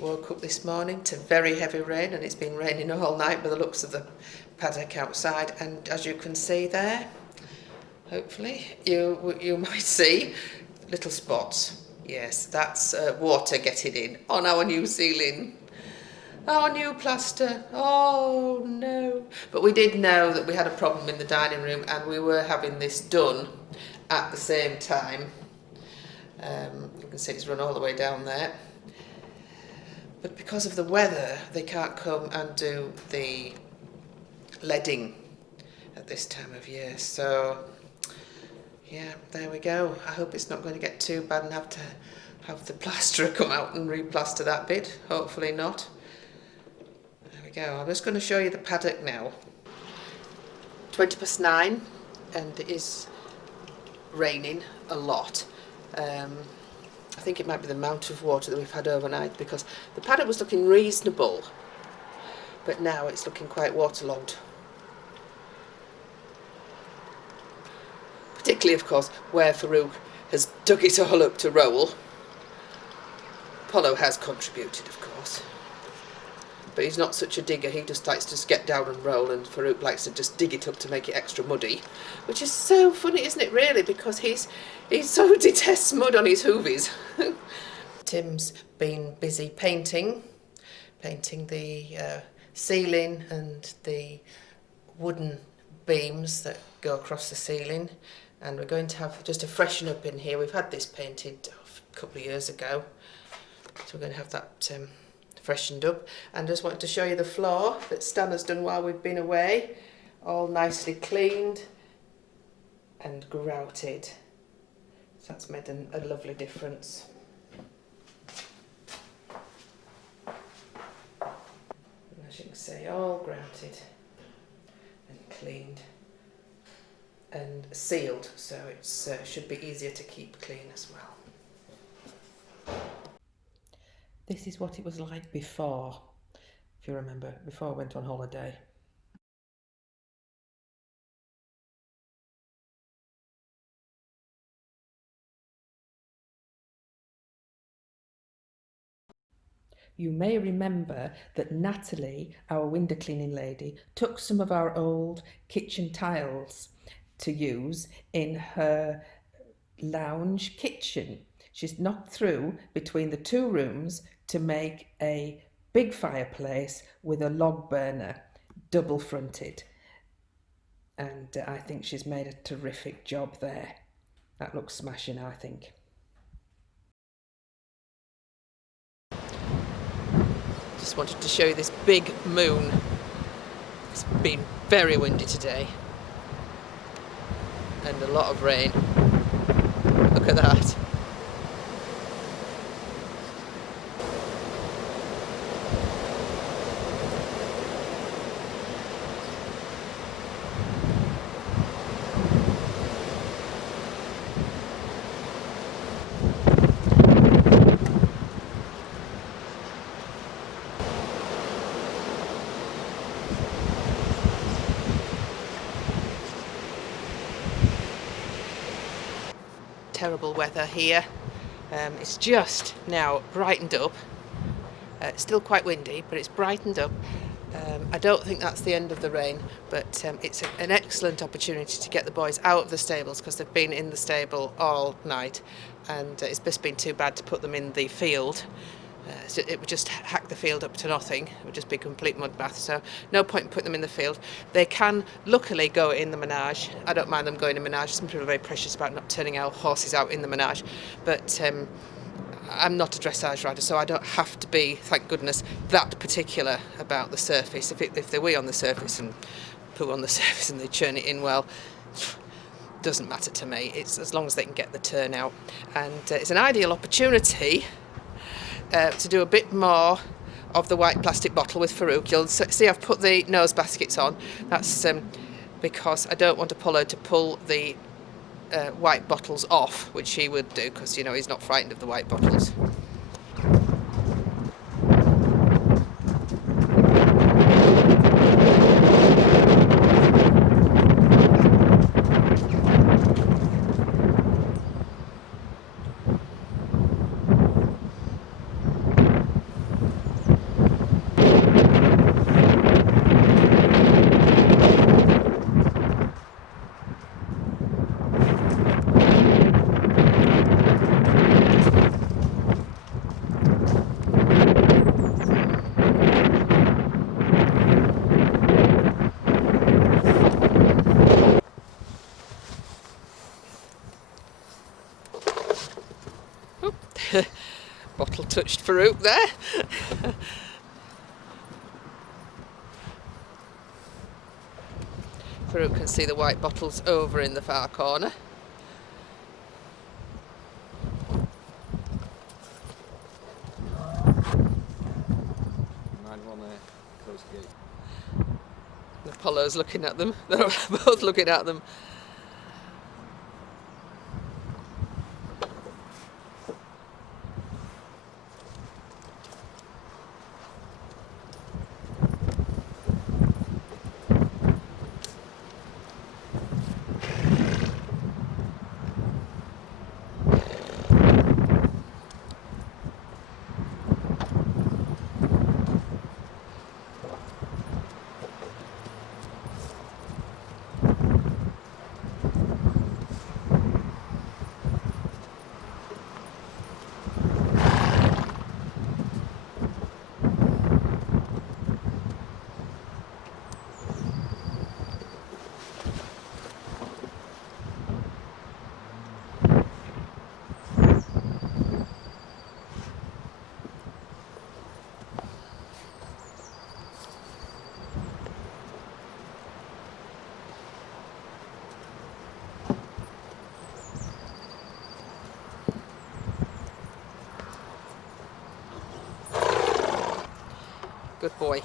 woke up this morning to very heavy rain, and it's been raining all night by the looks of the paddock outside, and as you can see there, hopefully you might see little spots. Yes, that's water getting in on our new ceiling. Our new plaster. Oh no. But we did know that we had a problem in the dining room, and we were having this done at the same time. You can see it's run all the way down there. But because of the weather, they can't come and do the leading at this time of year. So yeah, there we go. I hope it's not going to get too bad and have to have the plasterer come out and replaster that bit. Hopefully not. There we go. I'm just going to show you the paddock now. 9:20, and it is raining a lot. I think it might be the amount of water that we've had overnight, because the paddock was looking reasonable, but now it's looking quite waterlogged. Particularly, of course, where Farouk has dug it all up to roll. Polo has contributed, of course, but he's not such a digger. He just likes to just get down and roll, and Farouk likes to just dig it up to make it extra muddy, which is so funny, isn't it, really, because he so detests mud on his hoovies. Tim's been busy painting the ceiling and the wooden beams that go across the ceiling, and we're going to have just a freshen up in here. We've had this painted a couple of years ago, so we're going to have that freshened up. And just wanted to show you the floor that Stan has done while we've been away, all nicely cleaned and grouted. So that's made a lovely difference. And as you can see, all grouted and cleaned and sealed, so it should be easier to keep clean as well. This is what it was like before, if you remember, before I went on holiday. You may remember that Natalie, our window cleaning lady, took some of our old kitchen tiles to use in her lounge kitchen. She's knocked through between the two rooms to make a big fireplace with a log burner, double fronted. And I think she's made a terrific job there. That looks smashing, I think. Just wanted to show you this big moon. It's been very windy today and a lot of rain. Look at that. Terrible weather here. It's just now brightened up. It's still quite windy, but it's brightened up. I don't think that's the end of the rain, but it's an excellent opportunity to get the boys out of the stables, because they've been in the stable all night, and it's just been too bad to put them in the field. It would just hack the field up to nothing. It would just be a complete mud bath, so no point in putting them in the field. They can luckily go in the menage. I don't mind them going in menage. Some people are very precious about not turning our horses out in the menage, but I'm not a dressage rider, so I don't have to be, thank goodness, that particular about the surface. If they wee on the surface and poo on the surface and they churn it in well, doesn't matter to me. It's as long as they can get the turn out. And it's an ideal opportunity to do a bit more of the white plastic bottle with Farouk. You'll see I've put the nose baskets on. That's because I don't want Apollo to pull the white bottles off, which he would do, because you know he's not frightened of the white bottles. bottle touched Farouk there. Farouk can see the white bottles over in the far corner. Apollo's looking at them. They're both looking at them. Good boy.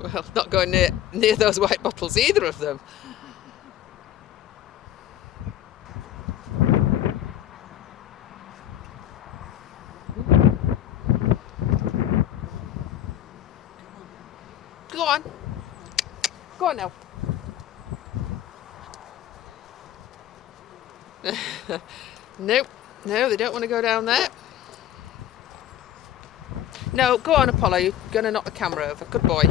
Well, not going near those white bottles, either of them. Go on. Go on now. Nope. No, they don't want to go down there. No, go on, Apollo. You're going to knock the camera over. Good boy.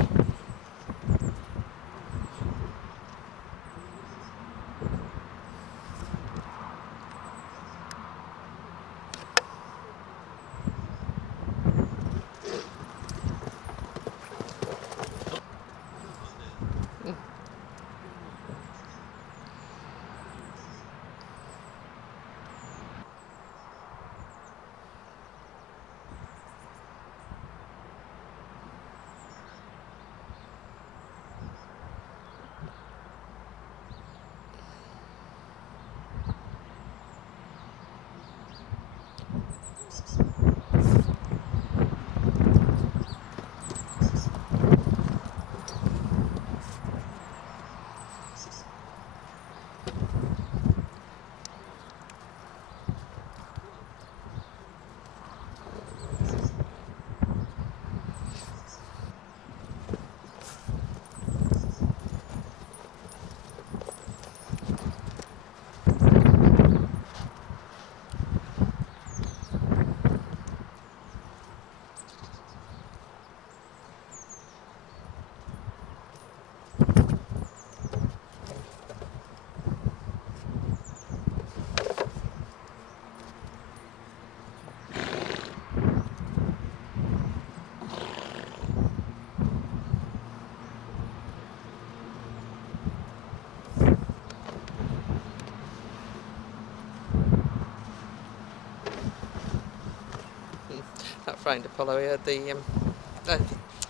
That frightened Apollo. He heard the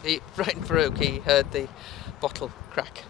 he frightened Farouk. He heard the bottle crack.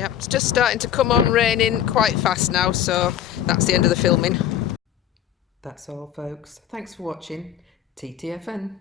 Yep, it's just starting to come on raining quite fast now, so that's the end of the filming. That's all, folks. Thanks for watching. TTFN.